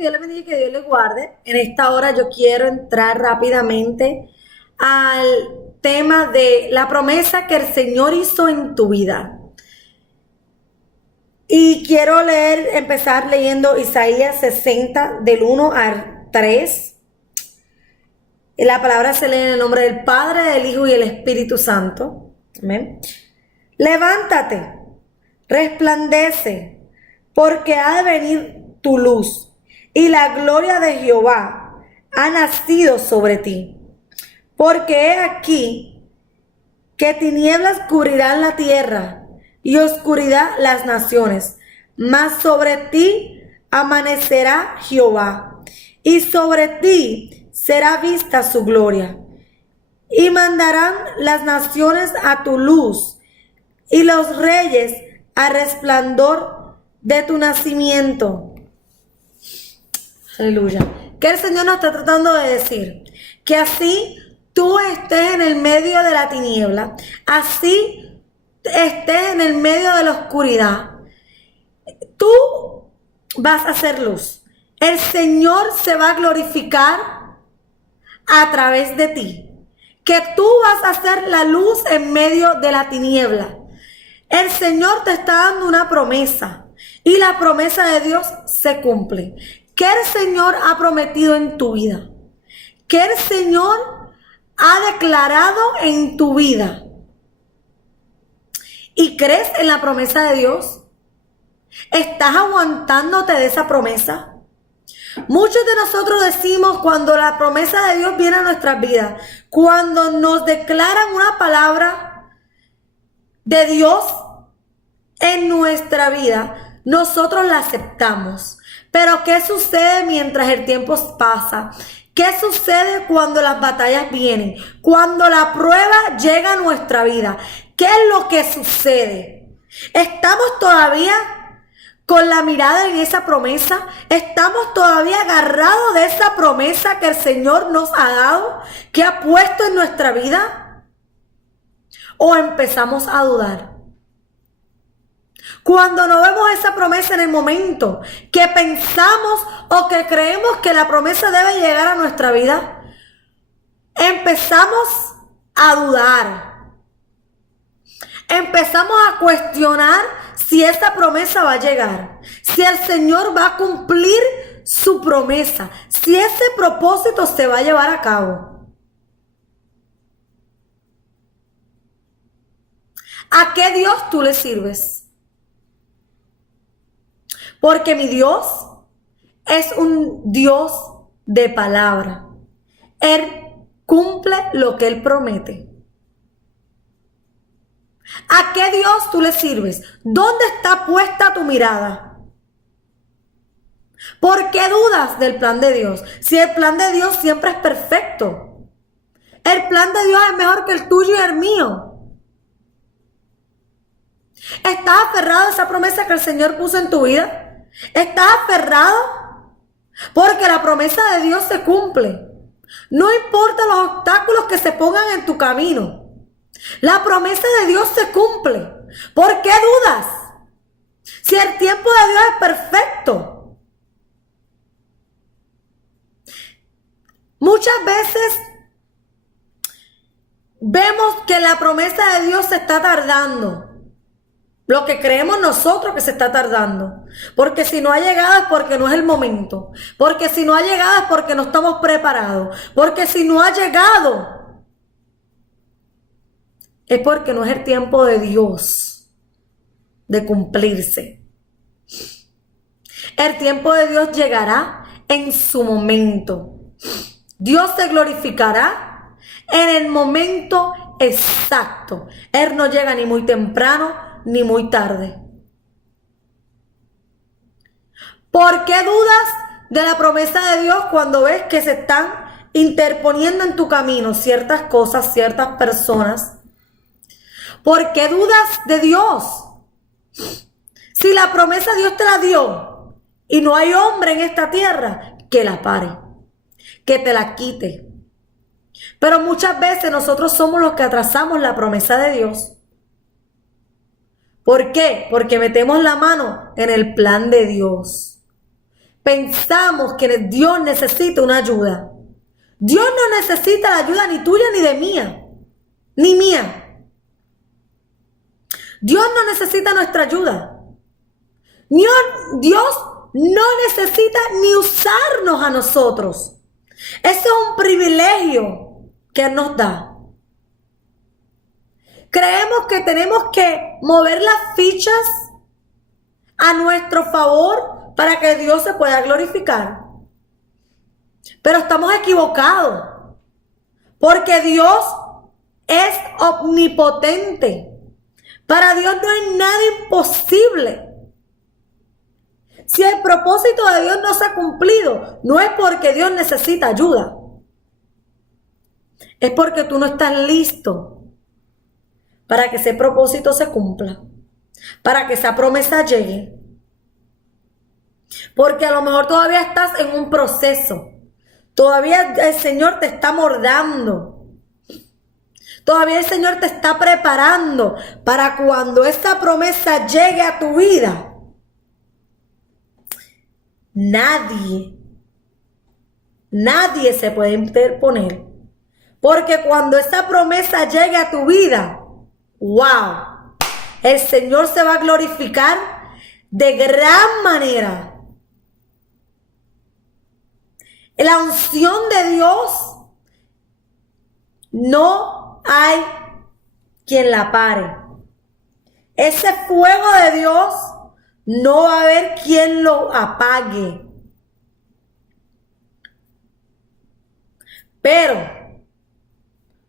que Dios le bendiga y que Dios le guarde. En esta hora yo quiero entrar rápidamente al tema de la promesa que el Señor hizo en tu vida. Y quiero empezar leyendo Isaías 60 del 1 al 3. La palabra se lee en el nombre del Padre, del Hijo y del Espíritu Santo. Amén. Levántate, resplandece, porque ha de venir tu luz, y la gloria de Jehová ha nacido sobre ti. Porque he aquí que tinieblas cubrirán la tierra, y oscuridad las naciones, mas sobre ti amanecerá Jehová, y sobre ti será vista su gloria. Y mandarán las naciones a tu luz, y los reyes al resplandor de tu nacimiento. Aleluya. Que el Señor nos está tratando de decir que así tú estés en el medio de la tiniebla, así estés en el medio de la oscuridad, tú vas a ser luz. El Señor se va a glorificar a través de ti, que tú vas a ser la luz en medio de la tiniebla. El Señor te está dando una promesa y la promesa de Dios se cumple. ¿Qué el Señor ha prometido en tu vida? ¿Qué el Señor ha declarado en tu vida? ¿Y crees en la promesa de Dios? ¿Estás aguantándote de esa promesa? Muchos de nosotros decimos cuando la promesa de Dios viene a nuestras vidas, cuando nos declaran una palabra de Dios en nuestra vida, nosotros la aceptamos. Pero ¿qué sucede mientras el tiempo pasa? ¿Qué sucede cuando las batallas vienen? Cuando la prueba llega a nuestra vida. ¿Qué es lo que sucede? ¿Estamos todavía con la mirada en esa promesa? ¿Estamos todavía agarrados de esa promesa que el Señor nos ha dado, que ha puesto en nuestra vida? ¿O empezamos a dudar? Cuando no vemos esa promesa en el momento que pensamos o que creemos que la promesa debe llegar a nuestra vida, empezamos a dudar. Empezamos a cuestionar si esa promesa va a llegar, si el Señor va a cumplir su promesa, si ese propósito se va a llevar a cabo. ¿A qué Dios tú le sirves? Porque mi Dios es un Dios de palabra. Él cumple lo que Él promete. ¿A qué Dios tú le sirves? ¿Dónde está puesta tu mirada? ¿Por qué dudas del plan de Dios? Si el plan de Dios siempre es perfecto. El plan de Dios es mejor que el tuyo y el mío. ¿Estás aferrado a esa promesa que el Señor puso en tu vida? ¿Estás aferrado? Porque la promesa de Dios se cumple. No importa los obstáculos que se pongan en tu camino. La promesa de Dios se cumple. ¿Por qué dudas? Si el tiempo de Dios es perfecto. Muchas veces vemos que la promesa de Dios se está tardando. Lo que creemos nosotros que se está tardando. Porque si no ha llegado es porque no es el momento. Porque si no ha llegado es porque no estamos preparados. Porque si no ha llegado es porque no es el tiempo de Dios de cumplirse. El tiempo de Dios llegará en su momento. Dios se glorificará en el momento exacto. Él no llega ni muy temprano ni muy tarde. ¿Por qué dudas de la promesa de Dios cuando ves que se están interponiendo en tu camino ciertas cosas, ciertas personas? ¿Por qué dudas de Dios? Si la promesa Dios te la dio y no hay hombre en esta tierra que la pare, que te la quite. Pero muchas veces nosotros somos los que atrasamos la promesa de Dios. ¿Por qué? Porque metemos la mano en el plan de Dios. pensamos que Dios necesita una ayuda. Dios no necesita la ayuda ni tuya ni de mía, ni mía. Dios no necesita nuestra ayuda. Dios no necesita ni usarnos a nosotros. Ese es un privilegio que Él nos da. Creemos que tenemos que mover las fichas a nuestro favor para que Dios se pueda glorificar. Pero estamos equivocados, porque Dios es omnipotente. Para Dios no hay nada imposible. Si el propósito de Dios no se ha cumplido, no es porque Dios necesita ayuda. Es porque tú no estás listo para que ese propósito se cumpla, para que esa promesa llegue. Porque a lo mejor todavía estás en un proceso. Todavía el Señor te está moldando. Todavía el Señor te está preparando para cuando esta promesa llegue a tu vida. Nadie se puede interponer. Porque cuando esta promesa llegue a tu vida, wow, el Señor se va a glorificar de gran manera. La unción de Dios no hay quien la pare. Ese fuego de Dios no va a haber quien lo apague. Pero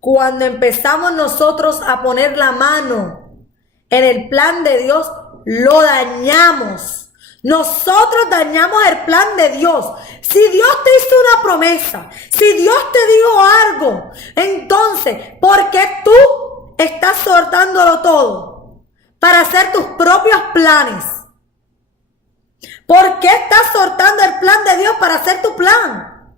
cuando empezamos nosotros a poner la mano en el plan de Dios, lo dañamos. Nosotros dañamos el plan de Dios. Si Dios te hizo una promesa, si Dios te dijo algo, entonces, ¿por qué tú estás soltándolo todo para hacer tus propios planes? ¿Por qué estás soltando el plan de Dios para hacer tu plan?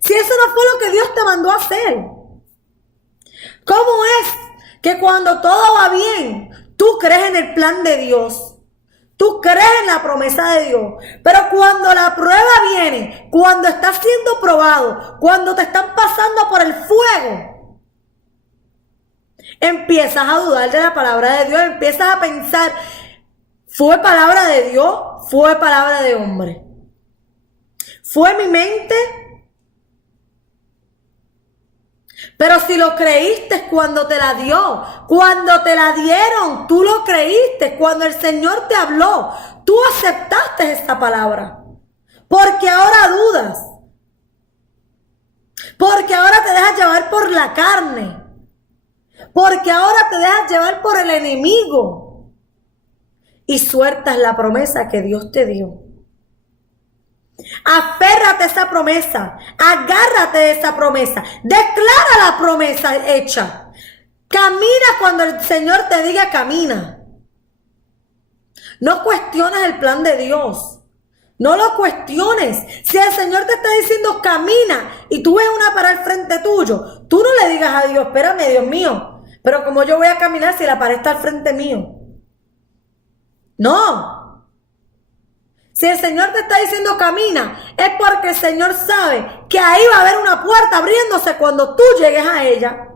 Si eso no fue lo que Dios te mandó a hacer. ¿Cómo es que cuando todo va bien, tú crees en el plan de Dios? Tú crees en la promesa de Dios, pero cuando la prueba viene, cuando estás siendo probado, cuando te están pasando por el fuego, empiezas a dudar de la palabra de Dios, empiezas a pensar, ¿fue palabra de Dios? ¿Fue palabra de hombre? ¿Fue mi mente? Pero si lo creíste cuando te la dio, cuando te la dieron, tú lo creíste, cuando el Señor te habló, tú aceptaste esta palabra. Porque ahora dudas. Porque ahora te dejas llevar por la carne. Porque ahora te dejas llevar por el enemigo. Y sueltas la promesa que Dios te dio. Aférrate a esa promesa, agárrate de esa promesa, declara la promesa hecha, camina cuando el Señor te diga camina. No cuestiones el plan de Dios, no lo cuestiones. Si el Señor te está diciendo camina y tú ves una pared al frente tuyo, tú no le digas a Dios, espérame Dios mío, pero como yo voy a caminar si la pared está al frente mío. No. Si el Señor te está diciendo camina, es porque el Señor sabe que ahí va a haber una puerta abriéndose cuando tú llegues a ella.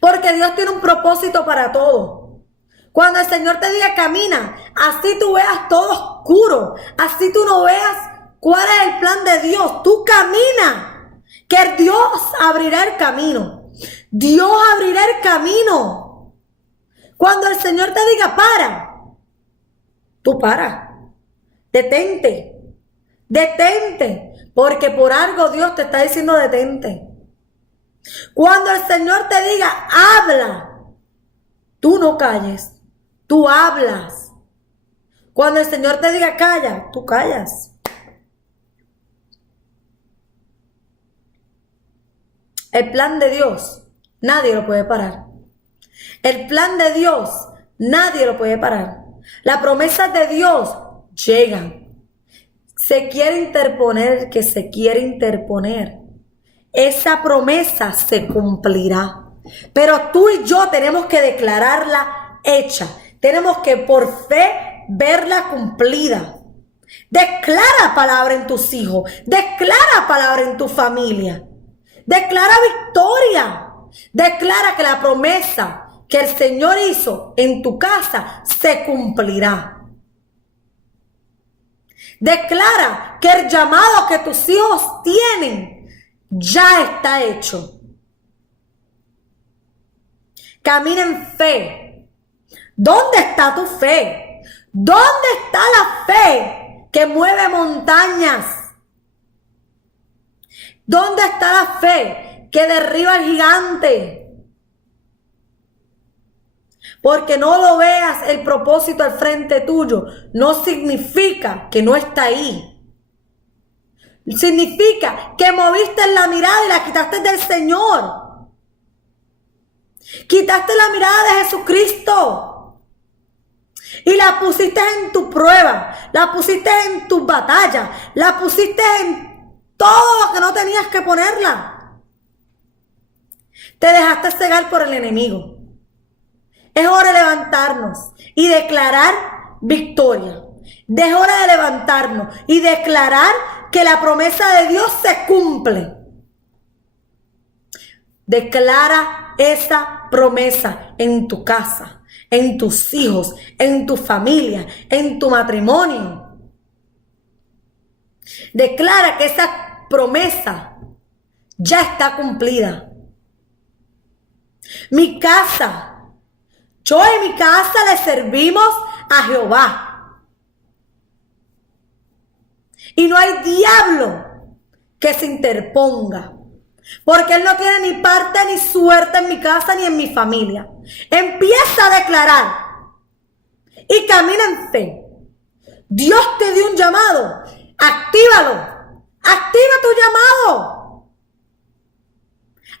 Porque Dios tiene un propósito para todo. Cuando el Señor te diga camina, así tú veas todo oscuro, así tú no veas cuál es el plan de Dios, tú camina, que Dios abrirá el camino. Dios abrirá el camino. Cuando el Señor te diga para, tú para, detente, porque por algo Dios te está diciendo detente. Cuando el Señor te diga habla, tú no calles, tú hablas. Cuando el Señor te diga calla, tú callas. El plan de Dios, nadie lo puede parar. El plan de Dios, nadie lo puede parar. Las promesas de Dios llegan. Se quiere interponer, que se quiere interponer. Esa promesa se cumplirá. Pero tú y yo tenemos que declararla hecha. Tenemos que por fe verla cumplida. Declara palabra en tus hijos. Declara palabra en tu familia. Declara victoria. Declara que la promesa que el Señor hizo en tu casa se cumplirá. Declara que el llamado que tus hijos tienen ya está hecho. Camina en fe. ¿Dónde está tu fe? ¿Dónde está la fe que mueve montañas? ¿Dónde está la fe que derriba al gigante? Porque no lo veas el propósito al frente tuyo, no significa que no está ahí. Significa que moviste la mirada y la quitaste del Señor. Quitaste la mirada de Jesucristo y la pusiste en tu prueba, la pusiste en tu batalla, la pusiste en todo lo que no tenías que ponerla. Te dejaste cegar por el enemigo. Es hora de levantarnos y declarar victoria. Es hora de levantarnos y declarar que la promesa de Dios se cumple. Declara esa promesa en tu casa, en tus hijos, en tu familia, en tu matrimonio. Declara que esa promesa ya está cumplida. Mi casa. Yo en mi casa le servimos a Jehová. Y no hay diablo que se interponga. Porque Él no tiene ni parte ni suerte en mi casa ni en mi familia. Empieza a declarar. Y camina en fe. Dios te dio un llamado. Actívalo. Activa tu llamado.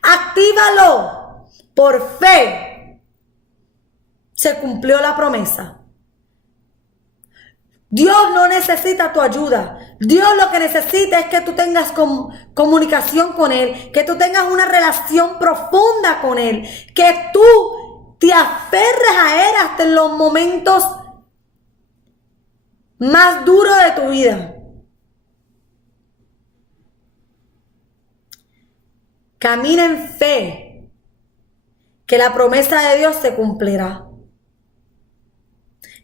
Actívalo. Por fe. Se cumplió la promesa. Dios no necesita tu ayuda. Dios lo que necesita es que tú tengas comunicación con Él, que tú tengas una relación profunda con Él, que tú te aferres a Él hasta en los momentos más duros de tu vida. Camina en fe, que la promesa de Dios se cumplirá.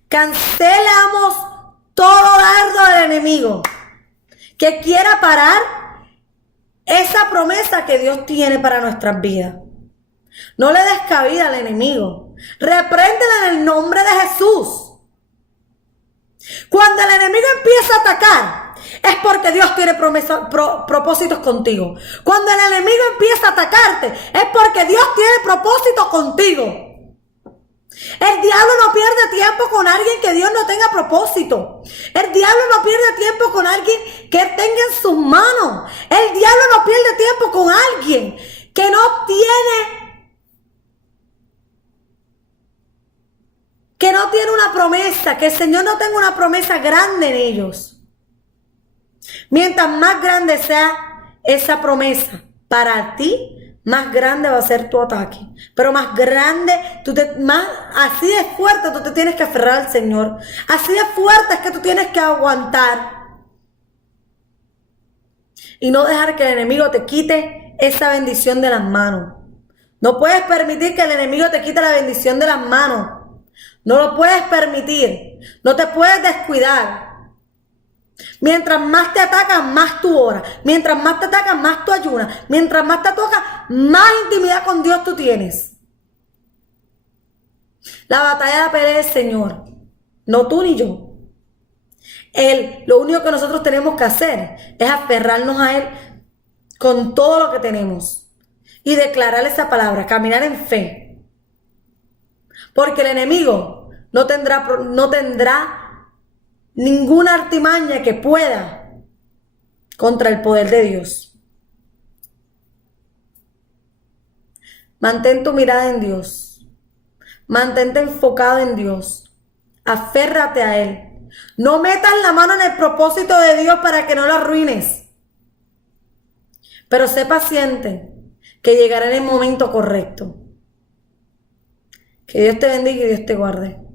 Cancelamos todo dardo del enemigo que quiera parar esa promesa que Dios tiene para nuestras vidas. No le des cabida al enemigo. Repréndela en el nombre de Jesús. Cuando el enemigo empieza a atacar, es porque Dios tiene propósitos contigo. Cuando el enemigo empieza a atacarte, es porque Dios tiene propósitos contigo. El diablo no pierde tiempo con alguien que Dios no tenga propósito. El diablo no pierde tiempo con alguien que tenga en sus manos. El diablo no pierde tiempo con alguien que no tiene una promesa, que el Señor no tenga una promesa grande en ellos. Mientras más grande sea esa promesa para ti, más grande va a ser tu ataque. Pero más grande, así de fuerte tú te tienes que aferrar al Señor. Así de fuerte es que tú tienes que aguantar. Y no dejar que el enemigo te quite esa bendición de las manos. No puedes permitir que el enemigo te quite la bendición de las manos. No lo puedes permitir. No te puedes descuidar. Mientras más te atacan, más tú oras. Mientras más te atacan, más tú ayunas. Mientras más te toca, más intimidad con Dios tú tienes. La batalla la pelea el Señor, no tú ni yo. Lo único que nosotros tenemos que hacer es aferrarnos a Él con todo lo que tenemos y declarar esa palabra, caminar en fe. Porque el enemigo no tendrá ninguna artimaña que pueda contra el poder de Dios. Mantén tu mirada en Dios. Mantente enfocado en Dios. Aférrate a Él. No metas la mano en el propósito de Dios para que no lo arruines. Pero sé paciente, que llegará en el momento correcto. Que Dios te bendiga y Dios te guarde.